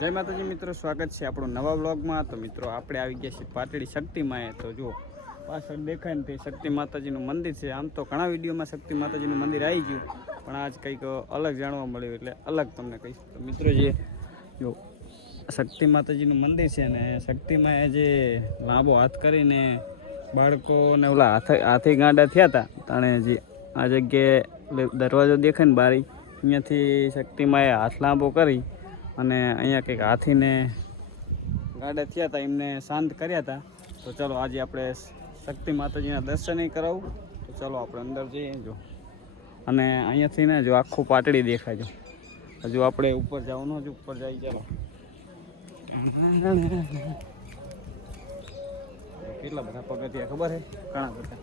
જય માતાજી મિત્રો, સ્વાગત છે આપણો નવા બ્લોગમાં તો મિત્રો, આપણે આવી ગયા છીએ પાટડી શક્તિમાં તો જુઓ, પાછળ દેખાય ને તે શક્તિ માતાજીનું મંદિર છે. આમ તો ઘણા વિડીયોમાં શક્તિ માતાજીનું મંદિર આવી ગયું, પણ આજ કંઈક અલગ જાણવા મળ્યું એટલે અલગ તમને કહીશ. તો મિત્રો, જે જો શક્તિ માતાજીનું મંદિર છે ને શક્તિમાં જે લાંબો હાથ કરીને બાળકોને ઓલા હાથે, હાથી ગાંડા થયા હતા, તાણે જે આ જગ્યાએ દરવાજો દેખાય ને બારી અહીંયાથી શક્તિમાં એ હાથ લાંબો કરી અને અહીંયા કંઈક હાથીને ગાડા થયા હતા, એમને શાંત કર્યા હતા. તો ચલો આજે આપણે શક્તિ માતાજીના દર્શન કરાવું. તો ચલો આપણે અંદર જઈએ, જો. અને અહીંયાથી ને જો આખું પાટડી દેખાય, જો. હજુ આપણે ઉપર જવાનું હજુ, ઉપર જઈ ચાલો. કેટલા બધા પગથિયા ખબર છે ઘણા બધા.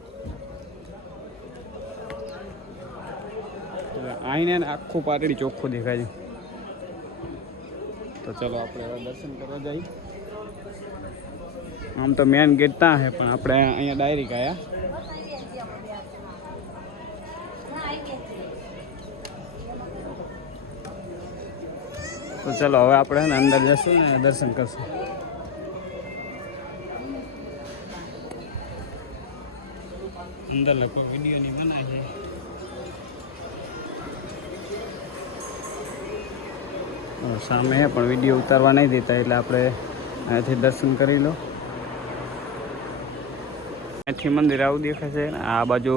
આઈને આખું પાટડી ચોખ્ખું દેખાય છે તો ચલો આપણે હવે દર્શન કરવા જઈએ. આમ તો મેન ગેટ ત્યાં છે પણ આપણે અહીંયા ડાયરેક્ટ આવ્યા તો ચલો હવે આપણે છે ને અંદર જશું ને દર્શન કરશું. અંદર લોકો વીડિયો ની બનાવે સામે પણ વીડિયો ઉતારવા નહીં દેતા, એટલે આપણે અહીંયાથી દર્શન કરી લો. અહીંથી મંદિર આવું દેખાય છે આ બાજુ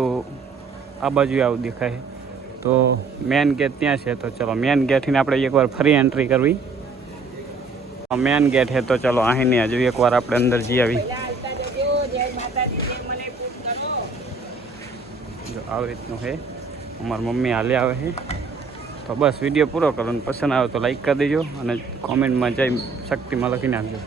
આ બાજુ આવું દેખાય તો મેન ગેટ ત્યાં છે, તો ચલો મેન ગેટથી આપણે એકવાર ફરી એન્ટ્રી કરવી. મેન ગેટ છે, તો ચલો, અહીંની હજુ એકવાર આપણે અંદર જઈ આવી. જો, આવી રીતનું છે. અમારી મમ્મી હાલે આવે છે. તો બસ વીડિયો પૂરો કરો પસંદ આવે તો લાઈક કરી દેજો અને કોમેન્ટમાં જઈ શક્તિમાં લખી નાખજો